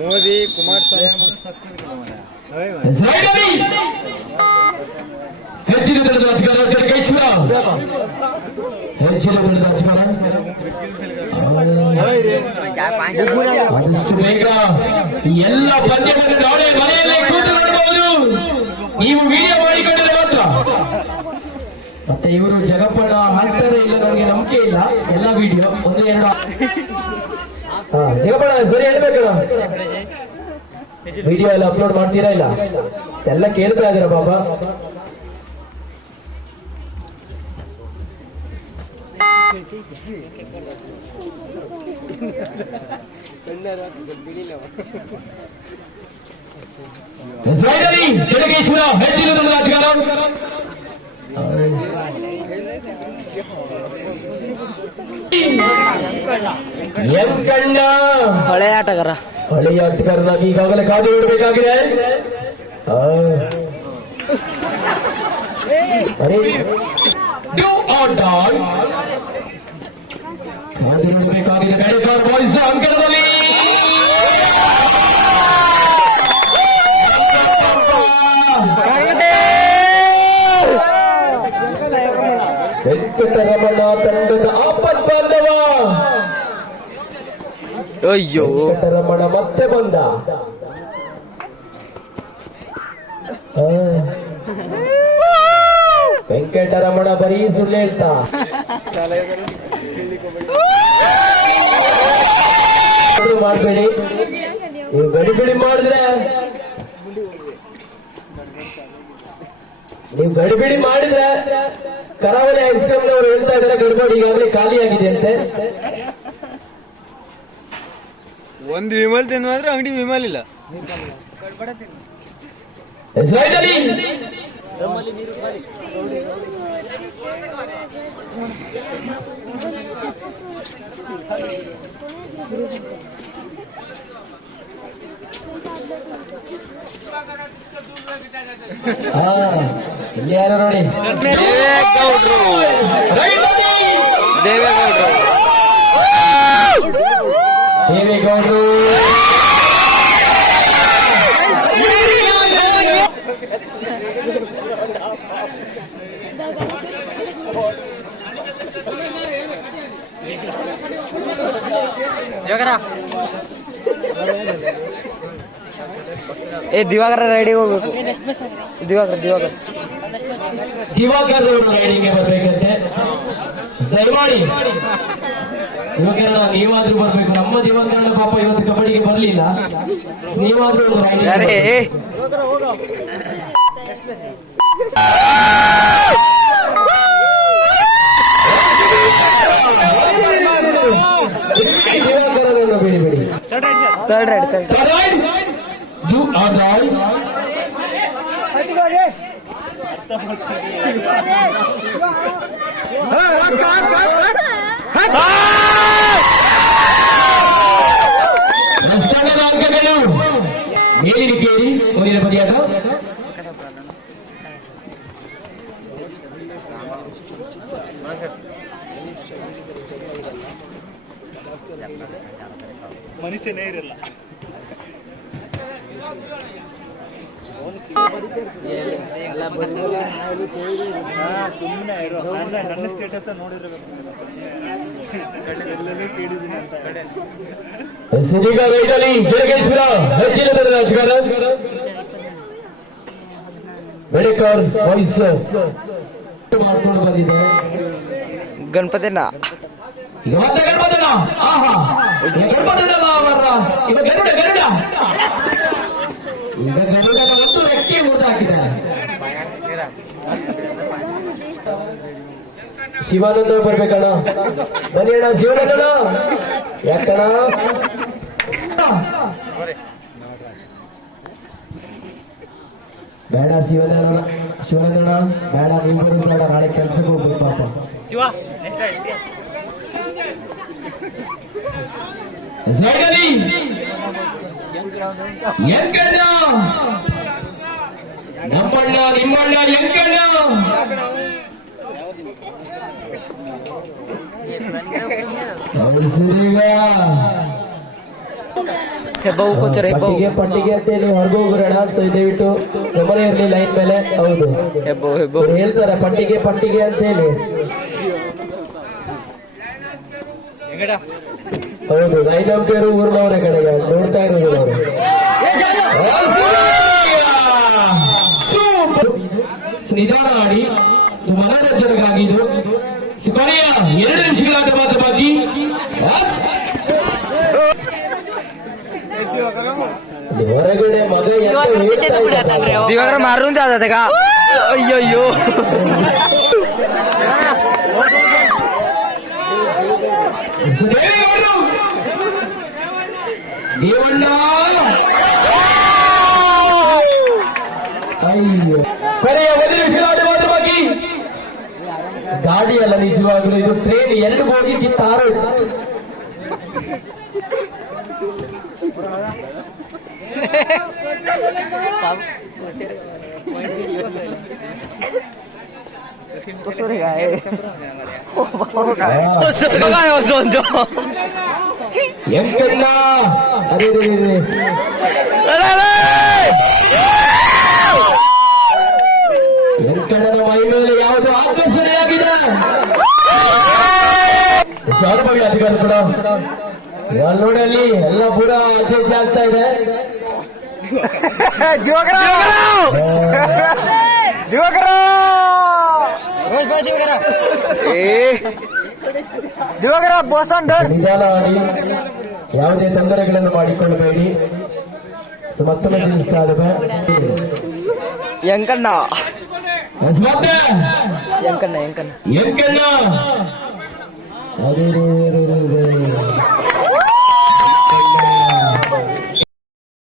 ಮೋದಿ ಕುಮಾರಸ್ವಾಮಿ ಹೆಚ್ಚಿನ ಬೆಳೆದ ಅಧಿಕಾರ ಹೆಚ್ಚಿನ ಬೆಳೆದ ಅಧಿಕಾರ ಆದಷ್ಟು ಬೇಗ ಎಲ್ಲ ಪಂದ್ಯಗಳನ್ನು ನಾಳೆ ಮನೆಯಲ್ಲೇ ಕೂತು ನೋಡಬಹುದು ನೀವು ವಿಡಿಯೋ ಮಾಡಿಕೊಂಡರೆ ಮಾತ್ರ. ಮತ್ತೆ ಇವರು ಜಗಪ್ಪಣ್ಣ ಹಾಕ್ತಾರೆ ಇಲ್ಲ ನನಗೆ ನಂಬಿಕೆ ಇಲ್ಲ. ಎಲ್ಲ ವಿಡಿಯೋ ಒಂದು, ಎರಡು. ಹಾ ಜಗಪ್ಪಣ್ಣ ಸರಿ ಹೇಳ್ಬೇಕಲ್ಲ ವಿಡಿಯೋ ಎಲ್ಲ ಅಪ್ಲೋಡ್ ಮಾಡ್ತೀರಾ ಇಲ್ಲ? ಎಲ್ಲ ಕೇಳ್ತಾ ಇದ್ದೀರಾ ಬಾಬಾ? ಜಡಗೇಶ್ವರ ಹೆಚ್ಚಿನ ರಾಜಕಾರಣ ಎಂಕಣ್ಣ ಹಳೆ ಆಟಗಾರ. ಹಳೆಯ ಈಗಾಗಲೇ ಕಾದು ನೋಡಬೇಕಾಗಿದೆ. ಕಾದು ಬೆಳೆಗಾರ್ ಬಾಯ್ಸ್ ಅಂಕಣದಲ್ಲಿ. ವೆಂಕಟರಮಣ ತಂಡದ ಅಯ್ಯೋ. ವೆಂಕಟರಮಣ ಮತ್ತೆ ಬಂದ. ವೆಂಕಟರಮಣ ಬರೀ ಸುಳ್ಳು ಹೇಳ್ತಾ. ಮಾಡ್ಬೇಡಿ. ನೀವು ಗಡಿಬಿಡಿ ಮಾಡಿದ್ರೆ. ನೀವು ಗಡಿಬಿಡಿ ಮಾಡಿದ್ರೆ ಕರಾವಳಿ ಐಸ್ ಕ್ರೀಮ್ ಅವರು ಹೇಳ್ತಾ ಇದಾರೆ, ಗಡಿಬಿಡಿ ಈಗಾಗಲೇ ಖಾಲಿ ಆಗಿದೆ ಅಂತೆ. ಒಂದು ವಿಮಲ್ ತಿನ್ನುವಂದ್ರೆ ಅಂಗಡಿ ವಿಮಲ್ ಇಲ್ಲ. ನೋಡಿ? ದೇವೇಗೌಡರು ಏ ದಿವಾಕರ ರೈಡಿಗೆ ಹೋಗ್ಬೇಕು. ದಿವಾಕರ ದಿವಾಕರ್. ದಿವಾಕರ್ ರೈಡಿಂಗ್ ಬರ್ಬೇಕಂತೆ. ದಯಮಾಡಿ. ಯುವಕರಣ ನೀವಾದ್ರೂ ಬರ್ಬೇಕು. ನಮ್ಮ ದಿವಾಕರಣ ಪಾಪ ಇವತ್ತು ಕಬಡ್ಡಿಗೆ ಬರ್ಲಿಲ್ಲ. ನೀವಾದ್ರೂ third raid third you are right हट कर हट हट ಮನುಷ್ಯನೇ ಇರಲ್ಲ. ಸುಮ್ಮನೆ ಇರೋ ನನ್ನ ಸ್ಟೇಟಸ್ ನೋಡಿರ್ಬೇಕು ಕೇಳಿದ್ದೀನಿ ಅಂತ ಸಿರಿಗ ಹೆಚ್ಚಿನ ಮೆಡಿಕಲ್ ವಾಯ್ಸ್ ಗಣಪತಿನ. ಈಗ ಮತ್ತೆ ಗಣಪತನ ಆಹಾ ಈಗ ಗಣಪತನ ಬರ್ರ ಈಗ ಗರುಡ ಗರುಡ ಈಗ ಗರುಡನ ಒಂದು ರೆಕ್ಕೆ ಮುರಿದು ಹಾಕಿದ್ದಾರೆ ಶಿವಾನಂದ ಬರ್ಬೇಕಣ್ಣ ಬನ್ನಿ ಅಣ್ಣ ಶಿವಾನಂದನ ಯಾಕಣ್ಣ ಬೇಡ ಶಿವಾನಂದನ ಶಿವಾನಂದನ ಬೇಡ ನೀವು ಬರೋದು ಬೇಡ ನಾಳೆ ಕೆಲ್ಸಕ್ಕೆ ಹೋಗ್ಬೇಕು ಪಾಪ ಸೈಡಲ್ಲಿ ಎಂಕಣ್ಣ ನಮ್ಮಣ್ಣ ನಿಮ್ಮಣ್ಣ ಎಂಕಣ್ಣ ಹೆಬ್ಬವು ಕೋಚರ್ ಹೆಬ್ಬವು ಪಟ್ಟಿಗೆ ಅಂತ ಹೇಳಿ ಹೊರಗೆ ಹೋಗ್ಬಿಡೋಣ ಸೊ ದಯವಿಟ್ಟು ಗಮನ ಇರಲಿ ಲೈನ್ ಮೇಲೆ. ಹೌದು. ಹೆಬ್ಬವು ಹೆಬ್ಬವು ಹೇಳ್ತಾರೆ ಪಟ್ಟಿಗೆ ಪಟ್ಟಿಗೆ ಅಂತ ಹೇಳಿ ಹೌದು ಅಂಪೇರು ಊರ್ನವರ ಕಡೆಗೆ ನೋಡ್ತಾ ಇರೋದು ನಿಧಾನ ಮಾಡಿ ಮನೋರಂಜನೆಗಾಗಿ ಇದು. ಕೊನೆಯ ಎರಡು ನಿಮಿಷಗಳ ಮಾತ್ರ ಬಾಕಿ. ಹೊರಗಡೆ ಮಗ ಹೇಳ್ತಾ ಕೊನೆಯ ಒಂದು ನಿಮಿಷಗಳಾದ ಮಾತ್ರ ಬಾಕಿ ಗಾಡಿ ಅಲ್ಲ ನಿಜವಾಗ್ಲೂ ಇದು ಟ್ರೈನ್ ಎರಡು ಬೋಗಿ ಕಿತ್ತಾರು बघा हे सोंजो ಎಂಕಣ್ಣ ಅದೇ ಅದೇ, ಅದೇ. ಎಂಕಣ್ಣನ ಮೈ ಮೇಲೆ ಯಾವುದು ಆಕರ್ಷಣೆಯಾಗಿದೆ ಸೌರಭಗಳ ಅಧಿಕಾರ ಕೂಡ ನೋಡಿ ಅಲ್ಲಿ ಎಲ್ಲ ಪೂರ ಆಚೆ ಈಚೆ ಆಗ್ತಾ ಇದೆ ದಿವಾಕರ ಬೋಸನ್ ನಿಧಾನ ಆಡಿ ಯಾವುದೇ ತೊಂದರೆಗಳನ್ನು ಮಾಡಿಕೊಳ್ಳಬೇಡಿ. ಸೊ ಮತ್ತೊಮ್ಮೆ ತಿಳಿಸ್ತಾ ಇದ್ದೇವೆ ಎಂಕಣ್ಣ ಮತ್ತೆ ಎಂಕಣ್ಣ. ಎಂಕಣ್ಣ ಎಂಕಣ್ಣ